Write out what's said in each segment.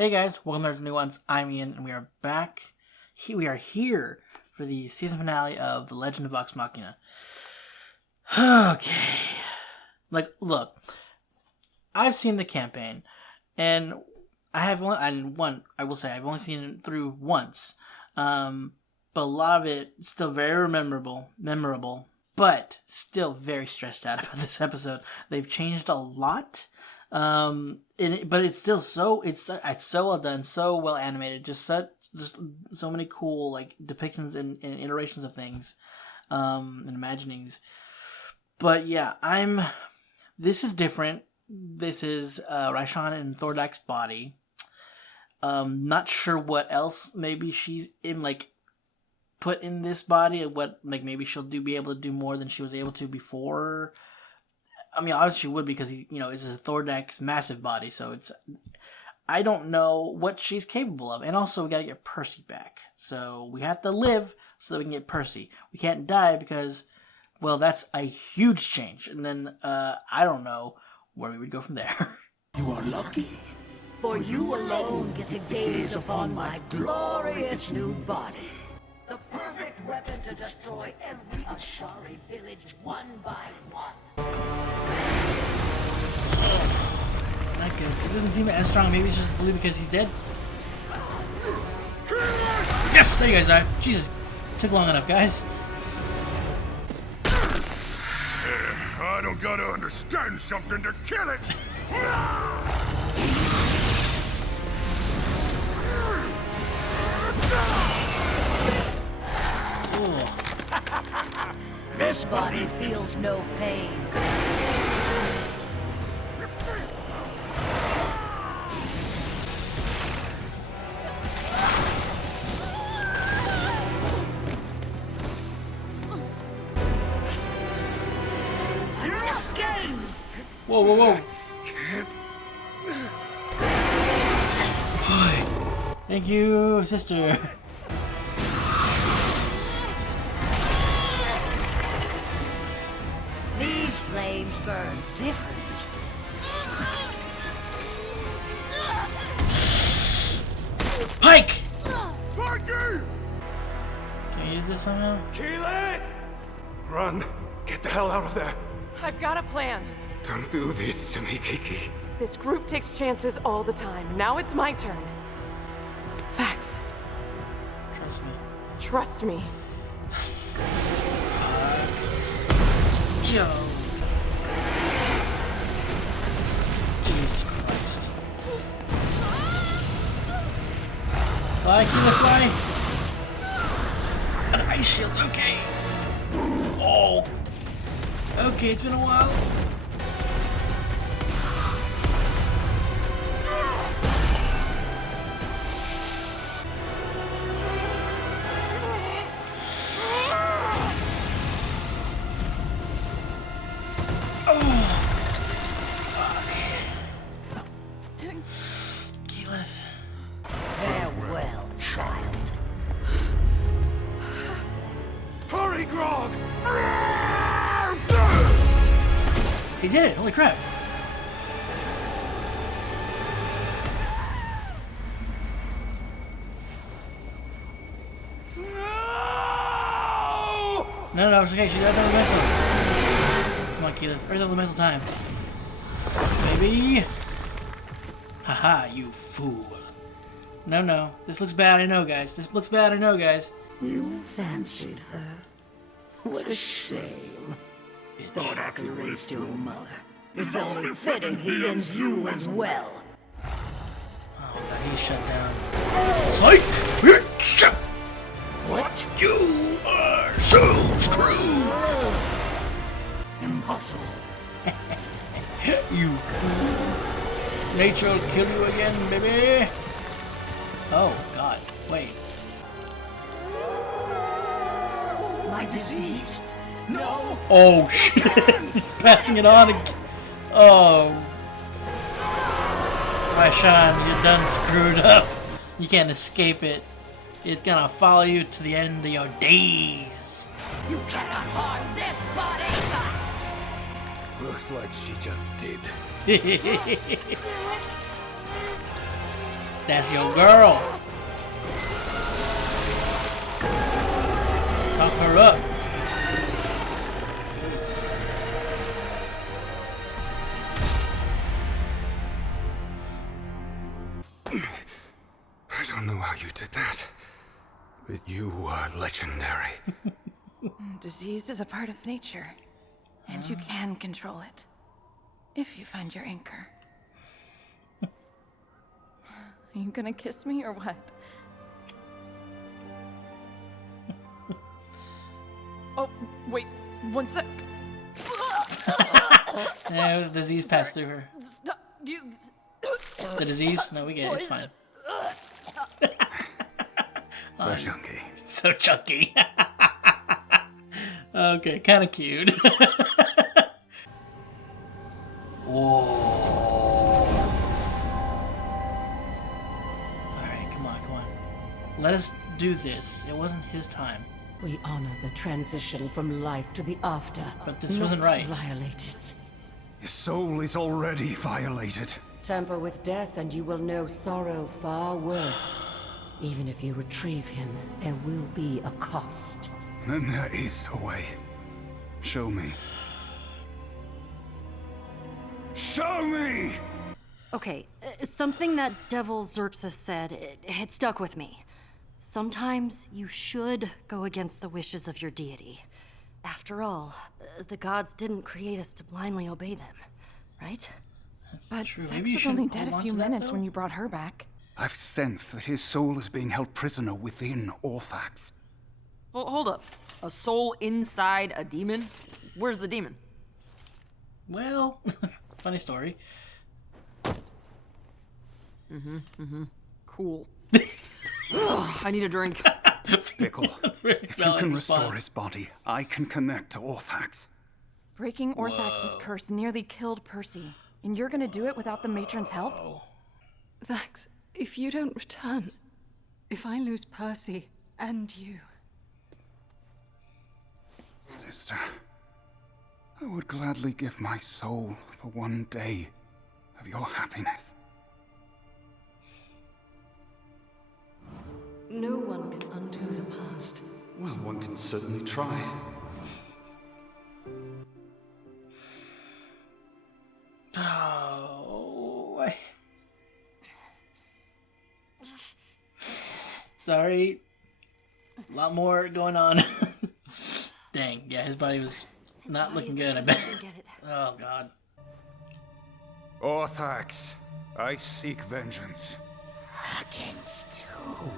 Hey guys, welcome back to New Ones. I'm Ian, and we are back. We are here for the season finale of The Legend of Vox Machina. Okay. Look, I've seen the campaign, and I've only seen it through once. But a lot of it is still very memorable, but still very stressed out about this episode. They've changed a lot. But it's still it's so well done, so well animated, just so many cool depictions and iterations of things, and imaginings. But yeah, this is different. This is Raishan in Thordak's body. Not sure what else maybe she's in put in this body. What maybe she'll be able to do more than she was able to before. I mean, obviously she would because it's a Thordak's massive body, so I don't know what she's capable of. And also, we gotta get Percy back. So we have to live so that we can get Percy. We can't die because, well, that's a huge change. And then, I don't know where we would go from there. You are lucky, for you alone get to gaze upon my glorious new body. The perfect weapon to destroy every Ashari village one by one. Not good. It doesn't seem as strong. Maybe it's just blue because he's dead. Yes! There you guys are. Jesus. Took long enough, guys. I don't gotta understand something to kill it! This body feels no pain. Enough games! Whoa, whoa, whoa. Can't. Thank you, sister. These flames burn different. Pike! Parker! Can you use this somehow? Kill it! Run! Get the hell out of there! I've got a plan. Don't do this to me, Kiki. This group takes chances all the time. Now it's my turn. Vax, Trust me. trust me. Yo. Jesus Christ. Fly, killer, fly! An ice shield, okay. Oh. Okay, it's been a while. Farewell, child. Hurry, Grog! He did it! Holy crap! No, it's okay. She's at the elemental. Come on, Keyleth. Earth elemental time. Baby! Haha, you fool. No. This looks bad, I know, guys. You fancied her? What a shame. Thought I could raise your mother. It's only fitting he ends you as well. Oh, God, he's shut down. Psych! What? You are so screwed! Impossible. You fool. Nature will kill you again, baby! Oh, God. Wait. My disease? No! Oh, shit! He's passing it on again. Oh. Raishan, you're done screwed up. You can't escape it. It's gonna follow you to the end of your days. You cannot harm this body! Looks like she just did. That's your girl. Talk her up. I don't know how you did that, but you are legendary. Disease is a part of nature, and you can control it if you find your anchor. Are you gonna kiss me or what? Oh, wait, 1 sec. Yeah, disease passed through her. Stop, you. The disease? No, we get it. It's fine. So chunky. So chunky. Okay, kind of cute. Whoa. Alright, come on. Let us do this. It wasn't his time. We honor the transition from life to the after. But this wasn't right. Violate it. His soul is already violated. Tamper with death and you will know sorrow far worse. Even if you retrieve him, there will be a cost. Then there is a way. Show me. Show me! Okay, something that Devil Xerxes said, it stuck with me. Sometimes you should go against the wishes of your deity. After all, the gods didn't create us to blindly obey them, right? But True. Vex Maybe you was should only hold dead a on few to that, minutes though? when you brought her back. I've sensed that his soul is being held prisoner within Orthax. Hold up. A soul inside a demon? Where's the demon? Well, funny story. Cool. Ugh, I need a drink. Pickle, Very if you valid can response. restore his body, I can connect to Orthax. Breaking Orthax's curse nearly killed Percy, and you're gonna do it without the matron's help? Vax, if you don't return, if I lose Percy and you. Sister, I would gladly give my soul for one day of your happiness. No one can undo the past. Well, one can certainly try. Oh, sorry. A lot more going on. Dang, yeah, his body was not looking good, I bet. Oh, God. Orthax, I seek vengeance. Against whom?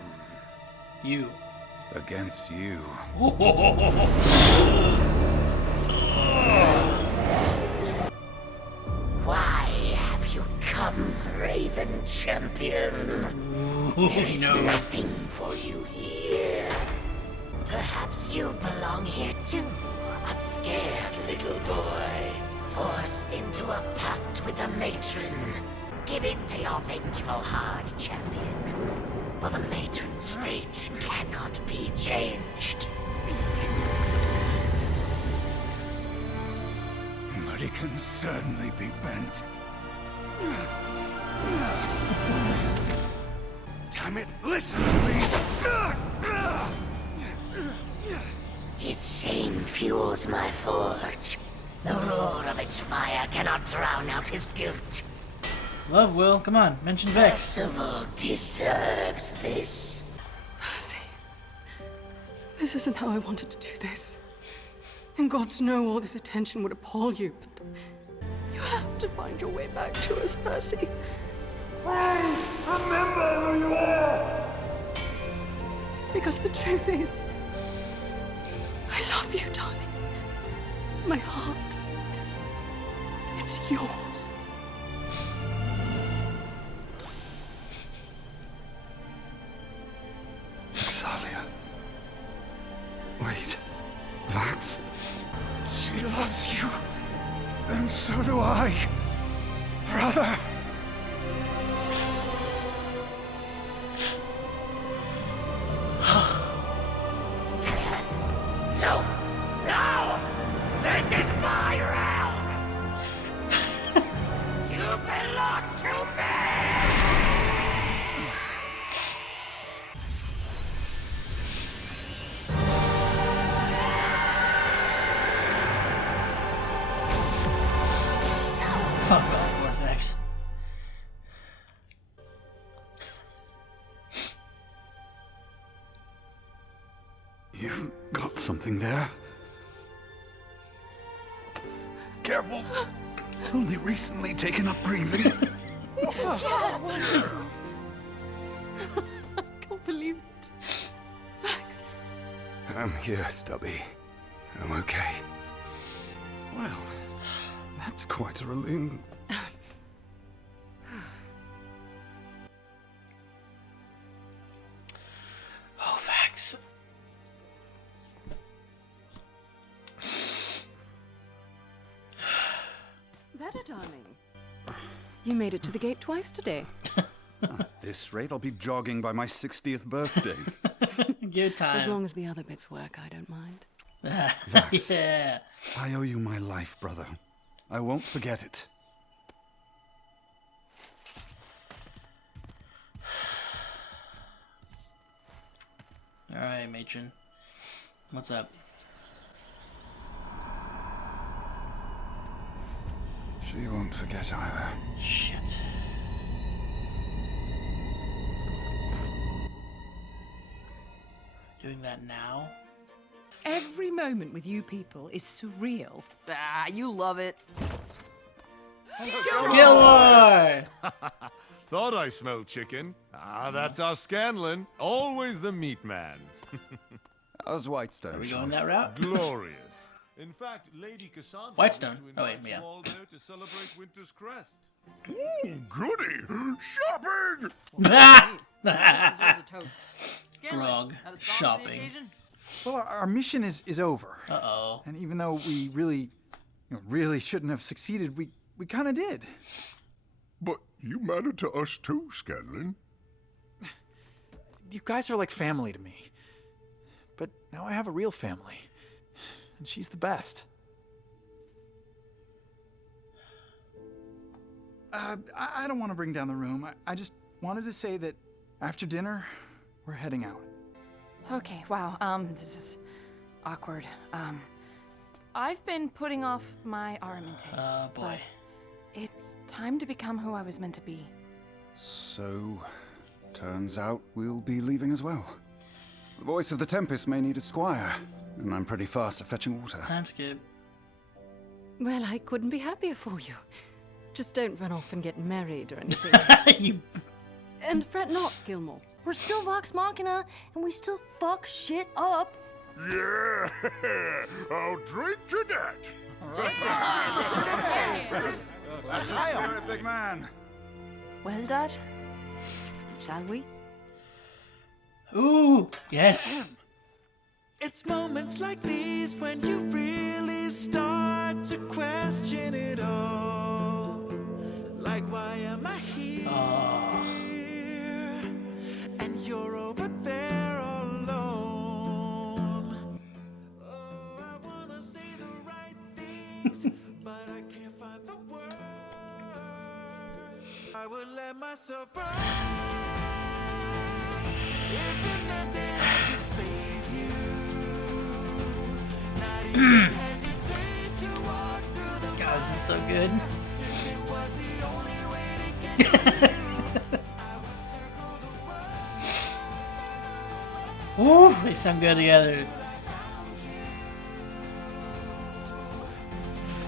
You. Against you. Why have you come, Raven Champion? There is nothing for you here. Perhaps you belong here too, a scared little boy, forced into a pact with the matron. Give in to your vengeful heart, champion, for the matron's fate cannot be changed. But it can certainly be bent. Damn it, listen to me! His shame fuels my forge. The roar of its fire cannot drown out his guilt. Love, Will. Come on, mention Vex. Percival deserves this. Percy, this isn't how I wanted to do this. And gods know all this attention would appall you, but you have to find your way back to us, Percy. Remember who you are! Because the truth is, I love you, darling. My heart, it's yours. Xalia. Wait. Vax? She loves you. And so do I. Brother. No! No! This is my realm! You belong to me! You've got something there. Careful. I've only recently taken up breathing. I can't believe it. Max. I'm here, Stubby. I'm okay. Well, that's quite a relief. Oh, facts. Better, darling. You made it to the gate twice today. At this rate, I'll be jogging by my 60th birthday. Good time. As long as the other bits work, I don't mind. Yeah. I owe you my life, brother. I won't forget it. Alright, matron. What's up? She won't forget either. Shit. Doing that now? Every moment with you people is surreal. Ah, you love it. Gilmore! Thought I smelled chicken. Ah, that's our Scanlan. Always the meat man. How's Whitestone? Are we going that route? Glorious. In fact, Lady Cassandra Whitestone. wished to Oh, wait, invite yeah. you all there to celebrate Winter's Crest. Ooh, goody! Shopping! Deserves a toast. Scanlan, Grog. have a song for the Shopping. occasion? Well, our mission is over. Uh-oh. And even though we really shouldn't have succeeded, we kind of did. But you matter to us too, Scanlan. You guys are like family to me. But now I have a real family. And she's the best. I don't want to bring down the room. I just wanted to say that after dinner, we're heading out. Okay, wow, this is awkward. I've been putting off my armament. Oh, boy. But it's time to become who I was meant to be. So, turns out we'll be leaving as well. The voice of the Tempest may need a squire, and I'm pretty fast at fetching water. Time skip. Well, I couldn't be happier for you. Just don't run off and get married or anything. You... And fret not, Gilmore. We're still Vox Machina, and we still fuck shit up. Yeah! I'll drink to that! That's the spirit, big man. Well, Dad, shall we? Ooh, yes. It's moments like these when you really start to question it all. Like, why am I here? And you're over there all alone. Oh, I wanna say the right things, but I can't find the words. I would let myself burn if it meant that I could save you. Not even hesitate to walk through the God, this is so good. if it was the only way to get to you. I would circle the world. Ooh, they sound good together.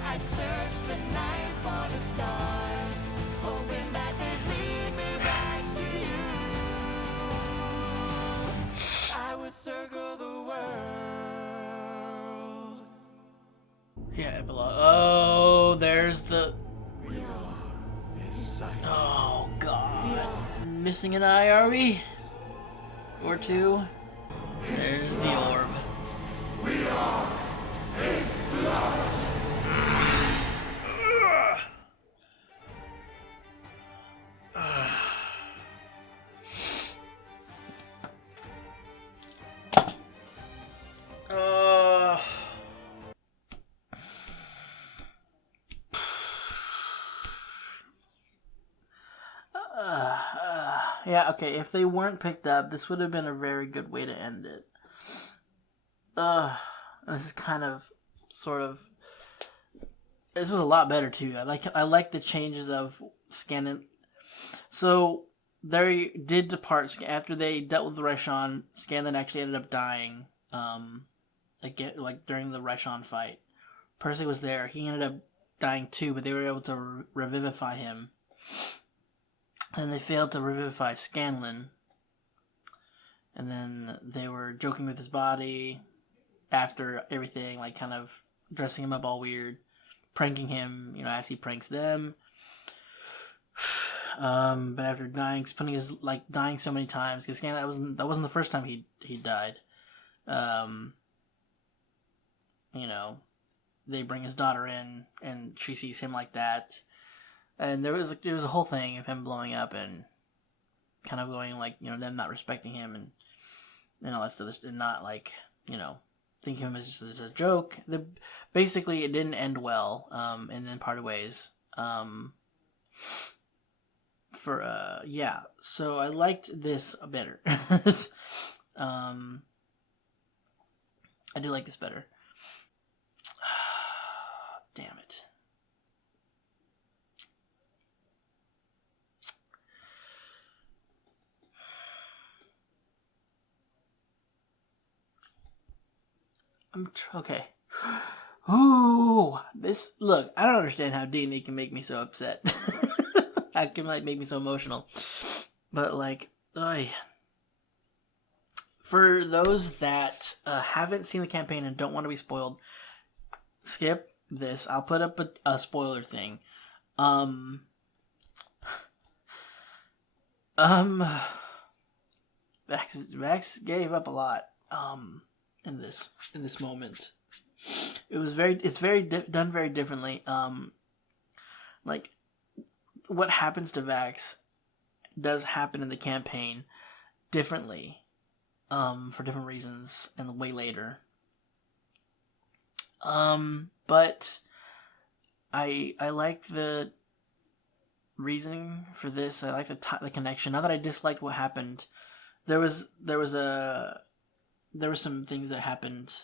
I'd search the night for the stars, hoping that they'd lead me back to you. I would circle the world. Yeah, epilogue. Oh, there's the... Oh, God. Missing an eye, are we? Or two? There's the orb. Yeah, okay, if they weren't picked up, this would have been a very good way to end it. This is kind of, sort of... This is a lot better, too. I like the changes of Scanlan. So, they did depart. After they dealt with Raishan, Scanlan actually ended up dying. again, like during the Raishan fight. Percy was there. He ended up dying too, but they were able to revivify him. And they failed to revivify Scanlan. And then they were joking with his body after everything, like kind of dressing him up all weird, pranking him, as he pranks them. But after dying, dying so many times, because Scanlan, that wasn't the first time he died. They bring his daughter in, and she sees him like that, and there was a whole thing of him blowing up and kind of going them not respecting him and all that stuff, and not thinking of him as just as a joke. Basically, it didn't end well, and then parted ways. So I liked this better. I do like this better. Damn it. Okay. Ooh, look, I don't understand how D&D can make me so upset. How can make me so emotional. But for those that haven't seen the campaign and don't want to be spoiled, skip this. I'll put up a spoiler thing. Vax gave up a lot in this moment. It's done very differently. What happens to Vax does happen in the campaign differently, for different reasons, and way later. But I like the reasoning for this. I like the connection. Not that I disliked what happened. There was some things that happened.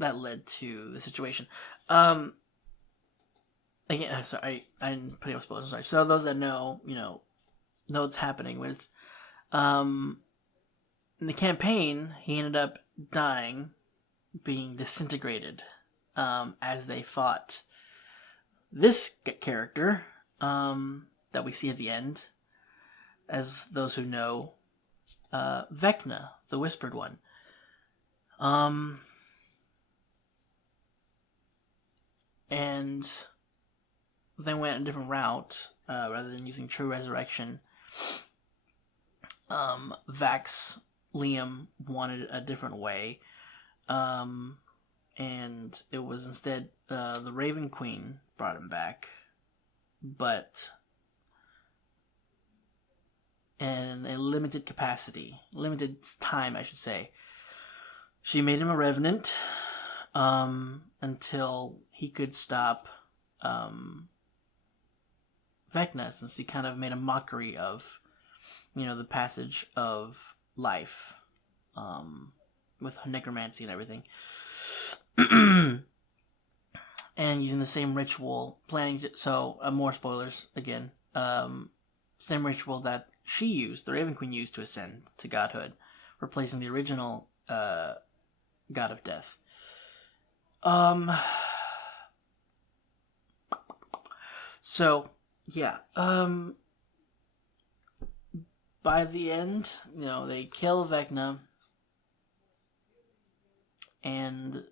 That led to the situation. Again, sorry, I didn't put any spoilers. Sorry. So those that know what's happening with, in the campaign, he ended up dying, being disintegrated, as they fought this character, that we see at the end, as those who know, Vecna, the Whispered One. And they went a different route, rather than using true resurrection. Vax, Liam wanted a different way, and it was instead the Raven Queen brought him back, but in a limited time, I should say. She made him a revenant, until he could stop Vecna, since he kind of made a mockery of, the passage of life, with necromancy and everything. And using the same ritual, more spoilers again, same ritual that she used, the Raven Queen used to ascend to godhood, replacing the original god of death. So, yeah, by the end, they kill Vecna, and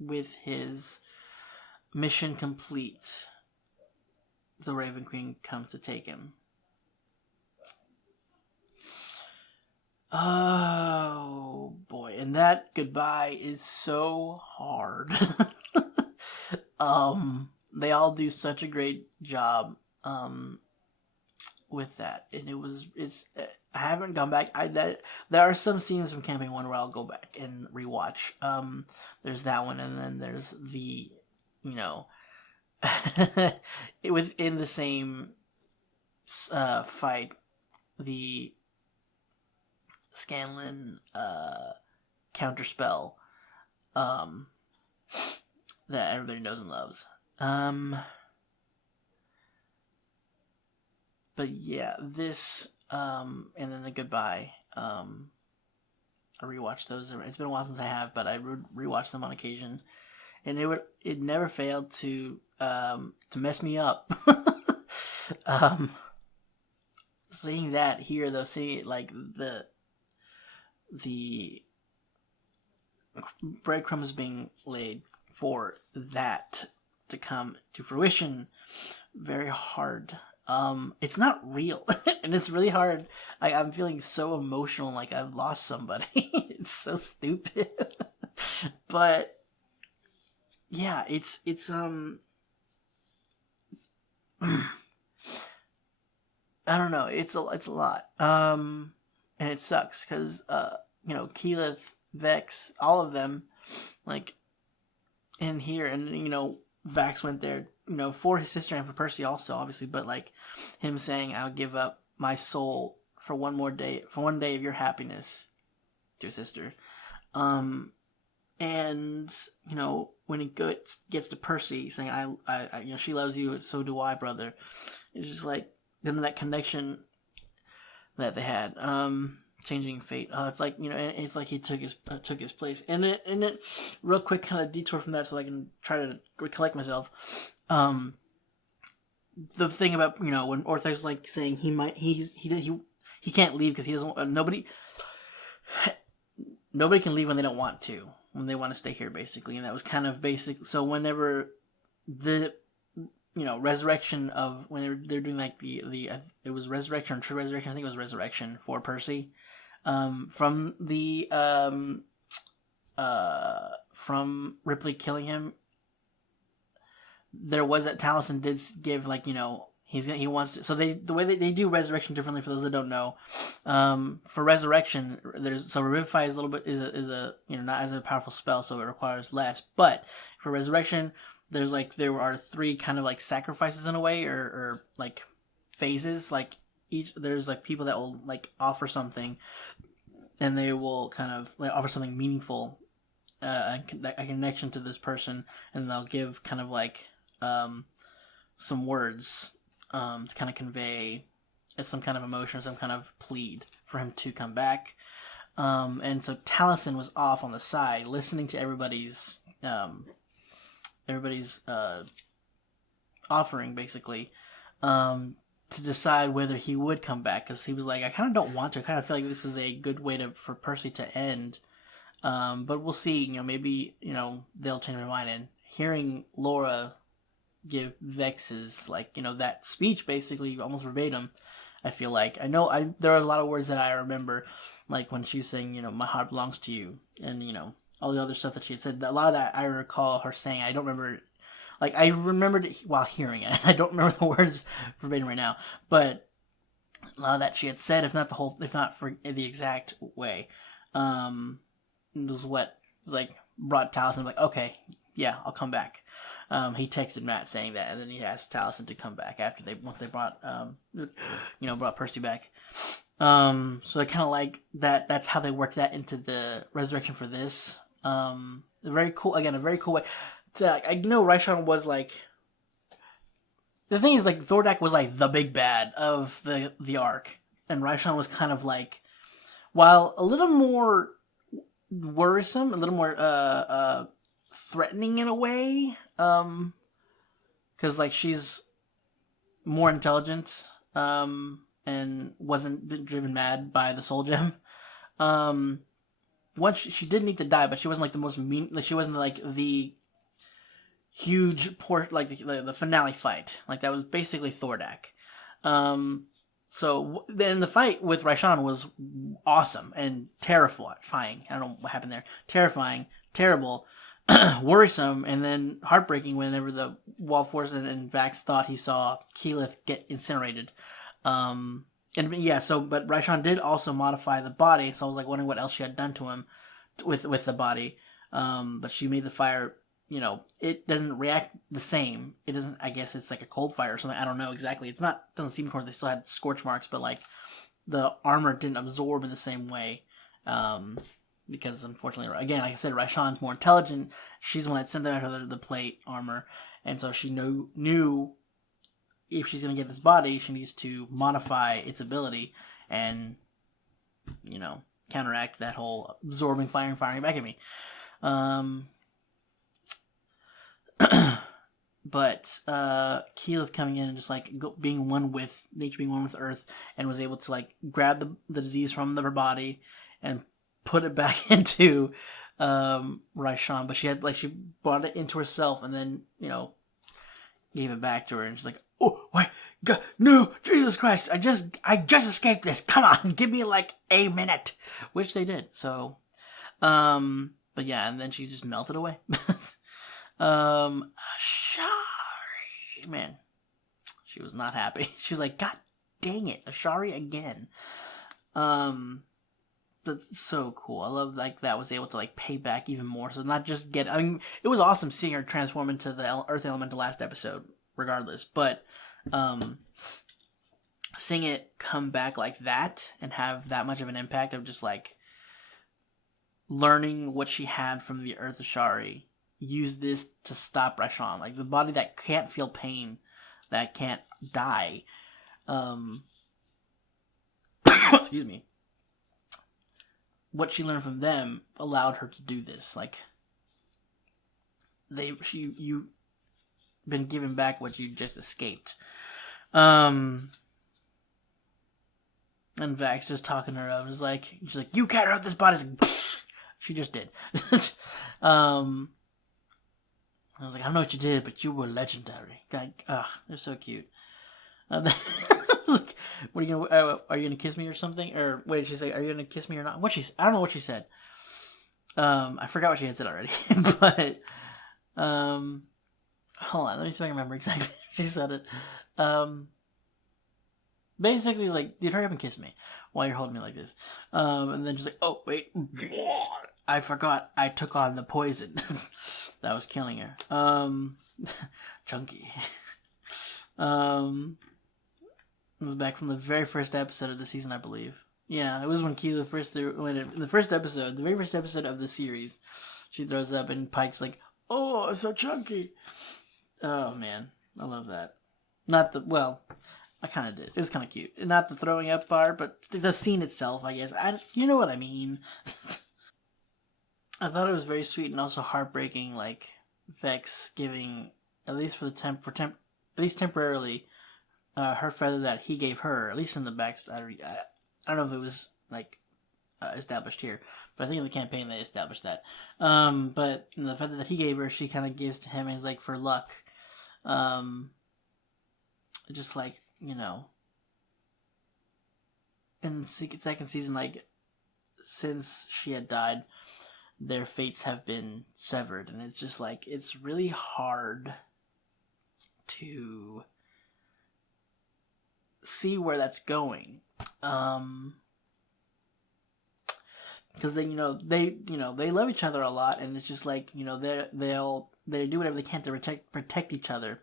with his mission complete, the Raven Queen comes to take him. Oh boy, and that goodbye is so hard. They all do such a great job with that, and I haven't gone back. There are some scenes from Campaign 1 where I'll go back and rewatch. There's that one, and then there's the within the same fight, the Scanlan counterspell that everybody knows and loves. But yeah, this and then the goodbye. I rewatched those. It's been a while since I have, but I rewatched them on occasion, and it never failed to mess me up. Seeing that here though, seeing it like the breadcrumbs being laid for that to come to fruition, very hard. It's not real, and it's really hard. I'm feeling so emotional, like I've lost somebody. It's so stupid, but yeah, it's I don't know. It's a lot. And it sucks because Keyleth, Vex, all of them, like in here, and Vax went there, for his sister and for Percy also, obviously, but like him saying, "I'll give up my soul for one day of your happiness," to his sister. And when it gets to Percy saying, I she loves you, so do I, brother. It's just like then that connection that they had, changing fate. It's like it's like he took his place. And it real quick kind of detour from that, so I can try to recollect myself. The thing about when Ortho's like saying he can't leave because he doesn't. Nobody can leave when they don't want to. When they want to stay here, basically, and that was kind of basic. So whenever the resurrection of when they're doing like the it was resurrection or true resurrection. I think it was resurrection for Percy, from Ripley killing him. There was that Taliesin did give he wants to. So the way they do resurrection differently for those that don't know. For resurrection, revivify is a little bit is a not as a powerful spell, so it requires less. But for resurrection, there are 3 kind of like sacrifices in a way, or like phases. Like there's like people that will like offer something, and they will kind of like offer something meaningful, a connection to this person, and they'll give kind of like some words to kind of convey some kind of emotion, some kind of plead for him to come back. And so Taliesin was off on the side, listening to everybody's offering, basically, to decide whether he would come back, because he was like, I kind of don't want to. I kind of feel like this was a good way for Percy to end. But we'll see. Maybe they'll change their mind. And hearing Laura give Vex's that speech basically almost verbatim, I feel like there are a lot of words that I remember, like when she was saying my heart belongs to you, and all the other stuff that she had said. A lot of that I recall her saying. I don't remember, I remembered it while hearing it. I don't remember the words verbatim right now, but a lot of that she had said, if not for the exact way, was what was brought Taliesin like, okay, yeah, I'll come back. He texted Matt saying that, and then he asked Taliesin to come back after once they brought brought Percy back. So I kind of like that. That's how they worked that into the resurrection for this. Very cool. Again, a very cool way. I know Raishan was the thing is Thordak was the big bad of the arc, and Raishan was kind of while a little more worrisome, a little more threatening in a way, because she's more intelligent, and wasn't driven mad by the soul gem. Once she did need to die, but she wasn't the most mean. She wasn't the huge port, the finale fight. That was basically Thordak. So then the fight with Raishan was awesome and terrifying. I don't know what happened there. Terrifying, terrible, worrisome, and then heartbreaking whenever the Wall Force and Vax thought he saw Keyleth get incinerated. But Raishan did also modify the body, so I was wondering what else she had done to him with the body. But she made the fire, it doesn't react the same. It doesn't, I guess it's a cold fire or something. I don't know exactly. Doesn't seem like they still had scorch marks, but the armor didn't absorb in the same way. Because unfortunately, again, like I said, Raishan's more intelligent. She's the one that sent them after the plate armor, and so she knew if she's gonna get this body, she needs to modify its ability, and, counteract that whole absorbing fire and firing back at me. But Keyleth coming in and just like being one with nature, being one with Earth, and was able to like grab the disease from her body and put it back into Raishan. But she brought it into herself and then gave it back to her, and she's like, "Oh wait, God, no, Jesus Christ! I just escaped this. Come on, give me like a minute," which they did. So, but yeah, and then she just melted away. Ashari, man, she was not happy. She was like, "God dang it, Ashari again." That's so cool. I love like that was able to like pay back even more. So not just get. I mean, it was awesome seeing her transform into the Earth Elemental last episode, regardless. But seeing it come back like that and have that much of an impact of just like learning what she had from the Earth Ashari, use this to stop Raishan, like the body that can't feel pain, that can't die. Excuse me. What she learned from them allowed her to do this. Like you been given back what you just escaped. And Vax just talking to her up is like, she's like, "You can't hurt this body." Like, she just did. I was like, "I don't know what you did, but you were legendary." Like, they're so cute. Like, what are you gonna? Are you gonna kiss me or something? Or what did she say? Are you gonna kiss me or not? I don't know what she said. I forgot what she had said already. But hold on, let me see if I can remember exactly. She said it. Basically, it's like, "Dude, hurry up and kiss me while you're holding me like this." And then she's like, "Oh wait, I forgot. I took on the poison that was killing her." Chunky. It was back from the very first episode of the season, I believe. Yeah, it was when Keyleth first threw, the very first episode of the series, she throws up and Pike's like, "Oh, it's so chunky." Oh man, I love that. I kind of did. It was kind of cute. Not the throwing up part, but the scene itself, I guess. You know what I mean. I thought it was very sweet and also heartbreaking, like Vex giving, at least at least temporarily, her feather that he gave her, at least in the backstory. I don't know if it was like established here, but I think in the campaign they established that. But the feather that he gave her, she kind of gives to him as like for luck. Just like, in the second season, like since she had died, their fates have been severed, and it's just like it's really hard to see where that's going, because they love each other a lot, and it's just like they do whatever they can to protect each other,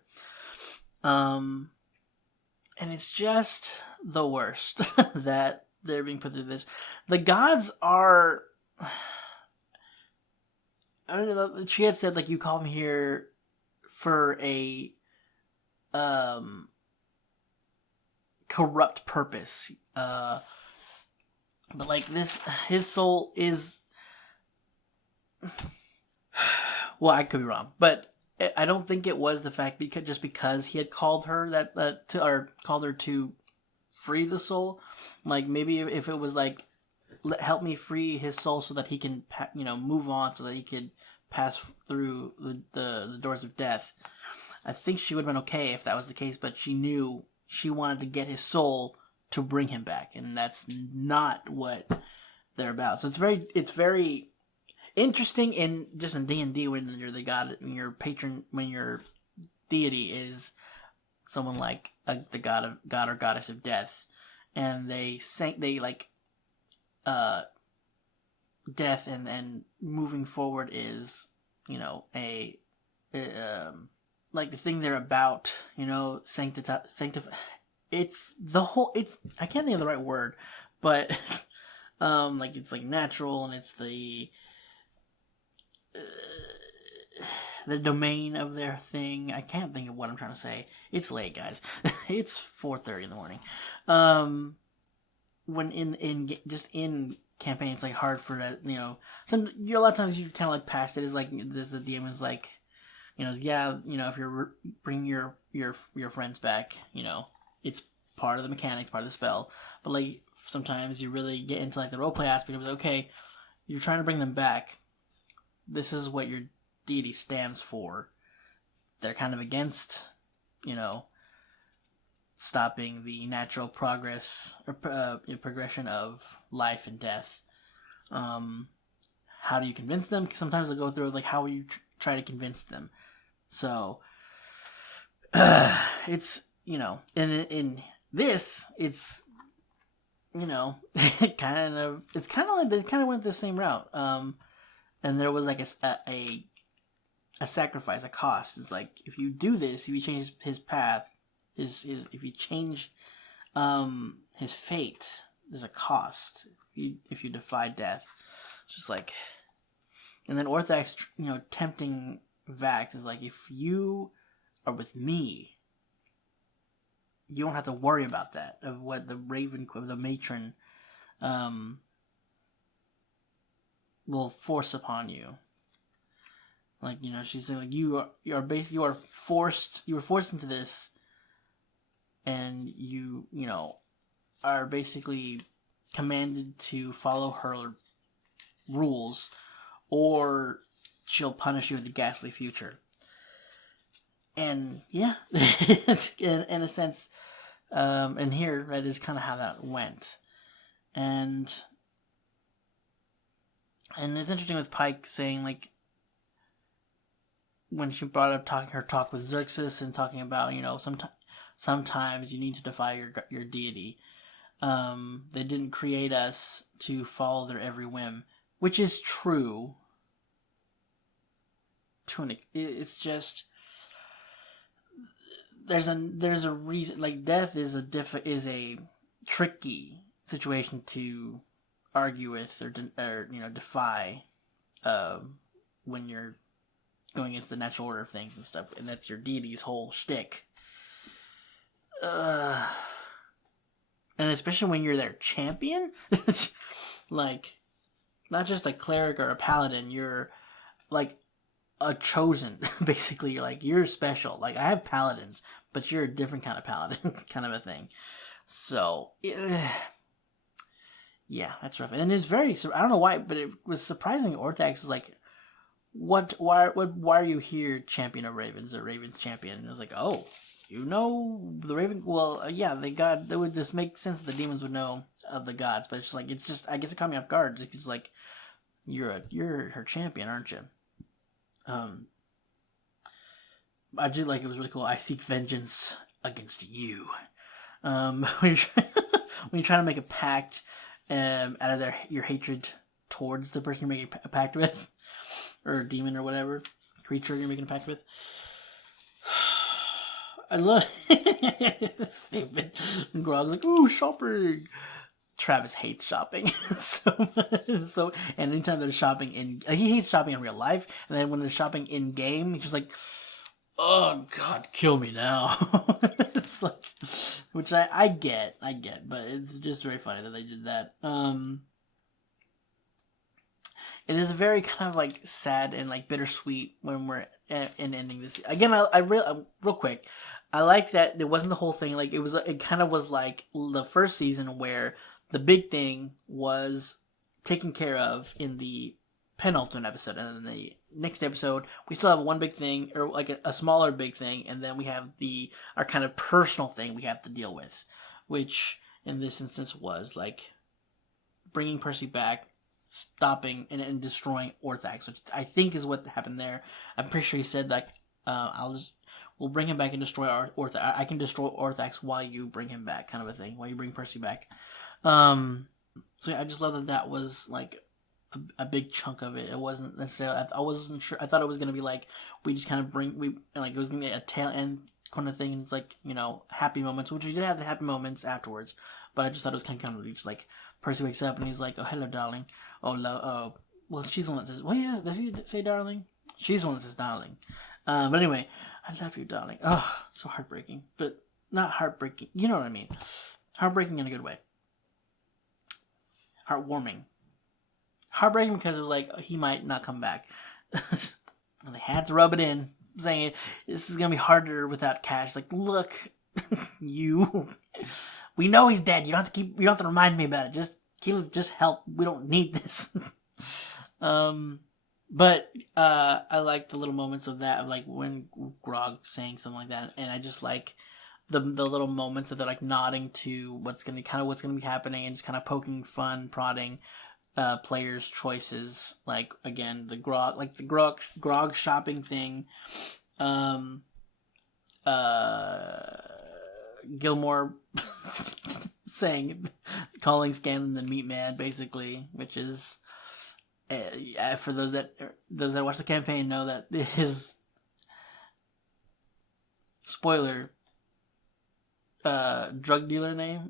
and it's just the worst that they're being put through this. The gods are, I don't know, she had said like, "You called me here for a corrupt purpose," but like this, his soul is, well, I could be wrong, but I don't think it was the fact because he had called her called her to free the soul. Like maybe if it was like, "Help me free his soul so that he can move on, so that he could pass through the doors of death," I think she would have been okay if that was the case. But she knew she wanted to get his soul to bring him back, and that's not what they're about. So it's very interesting in D&D when you're the god, when your deity is someone like the god or goddess of death, and death and moving forward is like the thing they're about, sanctify. It's I can't think of the right word, but like it's like natural, and it's the domain of their thing. I can't think of what I'm trying to say. It's late, guys. It's 4:30 in the morning. when in campaign, it's like hard for that. A lot of times you kind of like past it. Is like this the DM is like, yeah, if you're bringing your friends back, it's part of the mechanic, part of the spell. But like sometimes you really get into like the roleplay aspect of it. Okay, you're trying to bring them back. This is what your deity stands for. They're kind of against, stopping the natural progress or progression of life and death. How do you convince them? Sometimes they'll go through like how you try to convince them. So it's in this it's it kind of like they kind of went the same route. And there was like a sacrifice, a cost. It's like if you do this, if you change his path, if you change his fate, there's a cost. If you defy death, it's just like, and then Orthax, tempting Vax is like, if you are with me, you don't have to worry about that, of what the the matron, will force upon you. Like, she's saying like you were forced into this, and you are basically commanded to follow her rules, or she'll punish you with a ghastly future. And yeah, in a sense, and here that is kind of how that went. And it's interesting with Pike saying like, when she brought up her talk with Xerxes and talking about sometimes you need to defy your deity. They didn't create us to follow their every whim, which is true. It's just there's a reason. Like death is a tricky situation to argue with or defy when you're going against the natural order of things and stuff, and that's your deity's whole shtick. And especially when you're their champion, like not just a cleric or a paladin, you're like a chosen. Basically, you're special. Like I have paladins, but you're a different kind of paladin, kind of a thing. So yeah, that's rough. And it's very, I don't know why, but it was surprising. Orthax was like, why are you here, champion of ravens, or ravens champion? And it was like, oh, the raven. Well, yeah, they would just make sense that the demons would know of the gods, but I guess it caught me off guard. It's like, you're her champion, aren't you? I did like, it was really cool. I seek vengeance against you. When you're trying to make a pact, out of your hatred towards the person you're making a pact with, or a demon or whatever creature you're making a pact with. I love stupid. And Grog's like, ooh, shopping. Travis hates shopping so much. So, and anytime they're shopping he hates shopping in real life, and then when they're shopping in game, he's just like, oh god, kill me now. It's like, which I get, but it's just very funny that they did that. It is very kind of like sad and like bittersweet when we're in ending this. Again, I real quick, I like that it wasn't the whole thing. Like it kind of was like the first season where the big thing was taken care of in the penultimate episode, and then the next episode we still have one big thing, or like a smaller big thing, and then we have our kind of personal thing we have to deal with, which in this instance was like bringing Percy back, stopping and destroying Orthax, which I think is what happened there. I'm pretty sure he said like, we'll bring him back and destroy Orthax. I can destroy Orthax while you bring him back, kind of a thing, while you bring Percy back. So yeah, I just love that was like a big chunk of it. It wasn't necessarily, I wasn't sure, I thought it was going to be like, we just kind of it was going to be a tail end kind of thing, and it's like, happy moments, which we did have the happy moments afterwards, but I just thought it was kind of just like, Percy wakes up and he's like, oh, hello, darling. Oh, well, she's the one that says, does he say darling? She's the one that says darling. But anyway, I love you, darling. Oh, so heartbreaking, but not heartbreaking. You know what I mean. Heartbreaking in a good way. Heartbreaking because it was like he might not come back. And they had to rub it in, saying this is gonna be harder without Cash. Like, look, we know he's dead. You don't have to remind me about it. Just help. We don't need this. But I like the little moments of that, like when Grog saying something like that, and I just like the little moments that they're like nodding to what's gonna be happening, and just kind of poking fun, prodding players' choices. Like again, the Grog shopping thing. Gilmore calling Scanlan the meat man, basically, which is. For those that watch the campaign know that his spoiler drug dealer name,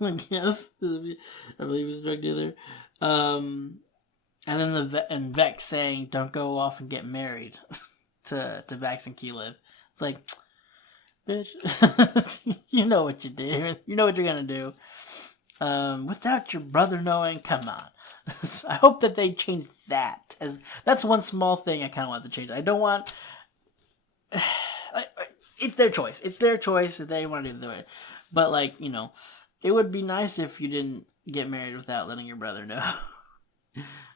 I guess, I believe it's drug dealer. And then Vex saying, "Don't go off and get married," to Vax and Keyleth. It's like, bitch, you know what you did. You know what you're gonna do. Without your brother knowing, come on. I hope that they change that. As that's one small thing I kind of want to change. I don't want. It's their choice. It's their choice if they want to do it. But like it would be nice if you didn't get married without letting your brother know.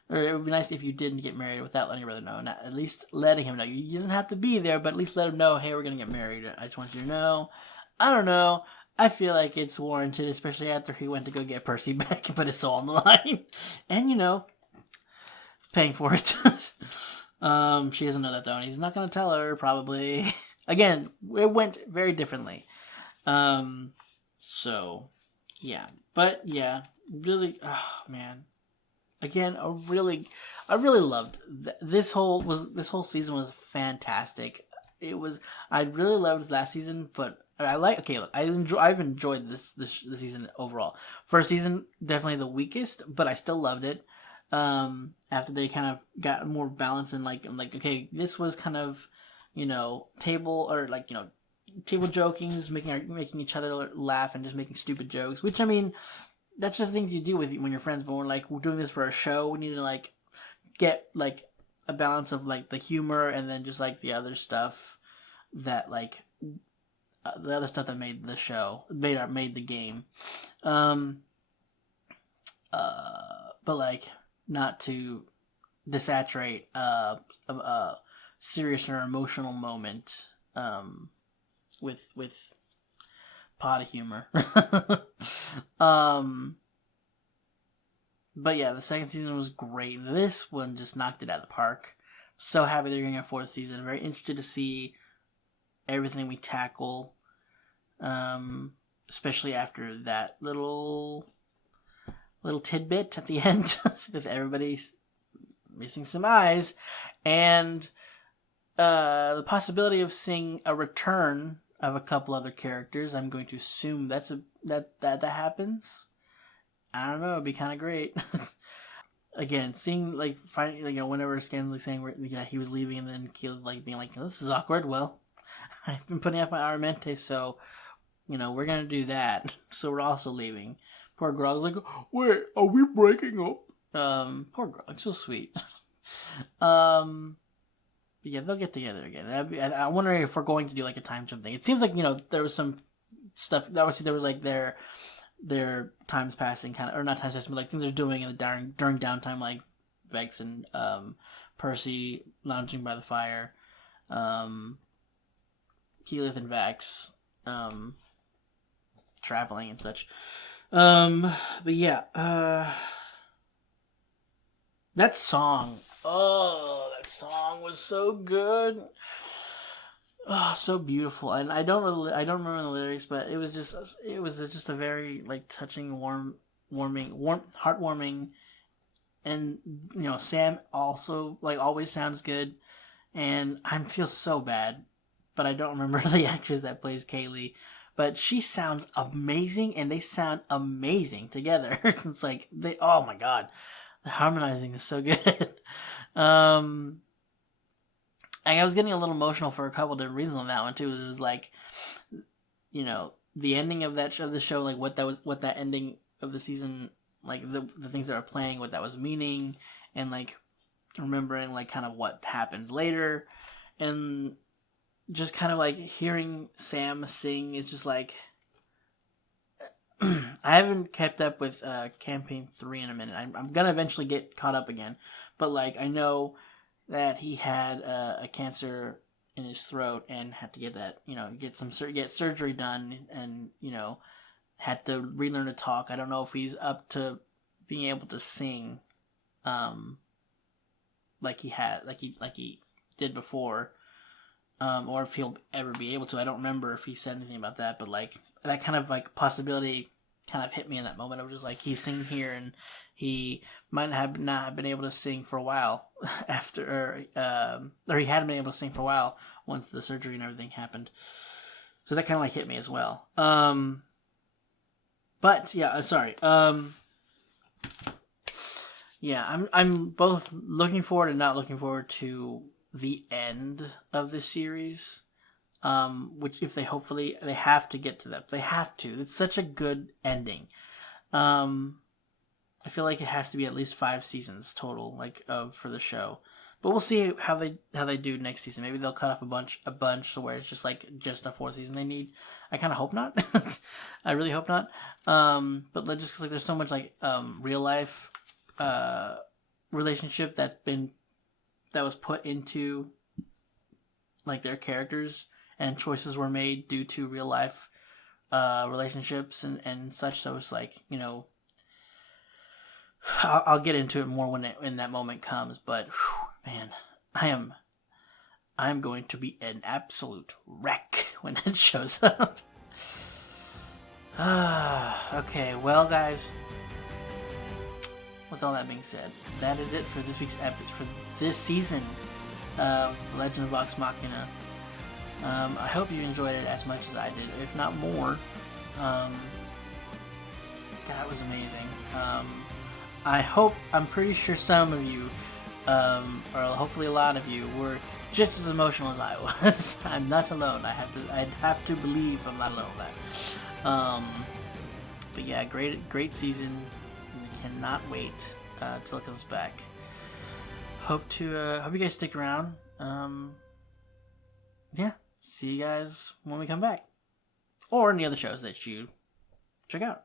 Or it would be nice if you didn't get married without letting your brother know. Not at least letting him know. He doesn't have to be there, but at least let him know. Hey, we're gonna get married. I just want you to know. I don't know. I feel like it's warranted, especially after he went to go get Percy back and put his soul on the line. And, paying for it. She doesn't know that, though, and he's not going to tell her, probably. Again, it went very differently. So, yeah. But, yeah, really, oh, man. Again, I really loved this whole season was fantastic. I really loved last season, but I've enjoyed this season overall. First season definitely the weakest, but I still loved it. After they kind of got more balance and like okay, this was kind of table jokings, making each other laugh and just making stupid jokes. Which I mean, that's just things you do when you're friends. But we're doing this for a show. We need to get a balance of the humor and then just the other stuff that the other stuff that made the show made the game. But not to desaturate a serious or emotional moment with pot of humor. But yeah, the second season was great. This one just knocked it out of the park. So happy they're getting a fourth season. Very interested to see everything we tackle, especially after that little tidbit at the end with everybody missing some eyes, and the possibility of seeing a return of a couple other characters. I'm going to assume that happens. I don't know. It'd be kind of great. Again, seeing finding whenever Scanlan's saying he was leaving, and then Keyleth being oh, this is awkward. Well, I've been putting out my Aramente, so we're gonna do that. So we're also leaving. Poor Grog's wait, are we breaking up? Poor Grog, so sweet. But yeah, they'll get together again. I wonder if we're going to do a time jump thing. It seems there was some stuff. Obviously, there was their times passing or not times passing, but things they're doing during downtime, Vex and Percy lounging by the fire, Keyleth and Vax traveling and such. But yeah, that song was so good. Oh, so beautiful. And I don't remember the lyrics, but it was just a very touching, heartwarming, and Sam also always sounds good, and I feel so bad, but I don't remember the actress that plays Kaylee, but she sounds amazing, and they sound amazing together. It's oh my god, the harmonizing is so good. I was getting a little emotional for a couple different reasons on that one too. It was the ending of the show, what that ending of the season like the things that were playing, what that was meaning, and like remembering like kind of what happens later, and just kind of like hearing Sam sing is just like I haven't kept up with campaign 3 in a minute. I'm gonna eventually get caught up again, but like I know that he had a cancer in his throat and had to get that, get surgery done, and had to relearn to talk. I don't know if he's up to being able to sing, like he did before, or if he'll ever be able to. I don't remember if he said anything about that, but like that kind of like possibility kind of hit me in that moment. I was just like, he's singing here, and he might have not have been able to sing for a while after, or he hadn't been able to sing for a while once the surgery and everything happened. So that kind of like hit me as well. But yeah, sorry. Yeah, I'm both looking forward and not looking forward to the end of this series. Which if they have to get to that. They have to. It's such a good ending. I feel like it has to be at least 5 seasons total, like for the show. But we'll see how they do next season. Maybe they'll cut up a bunch so where it's just a 4th season they need. I kind of hope not. I really hope not. But just because there's so much real life relationship that was put into like their characters, and choices were made due to real life relationships and such. So it's like, I'll get into it more when that moment comes. But whew, man, I'm going to be an absolute wreck when it shows up. Okay, well guys, with all that being said, that is it for this week's episode, for this season of Legend of Vox Machina. I hope you enjoyed it as much as I did, if not more. That was amazing. I'm pretty sure some of you, or hopefully a lot of you, were just as emotional as I was. I'm not alone. I'd have to believe I'm not alone with that. But yeah, great season. I cannot wait till it comes back. Hope you guys stick around. Yeah, see you guys when we come back, or any other shows that you check out.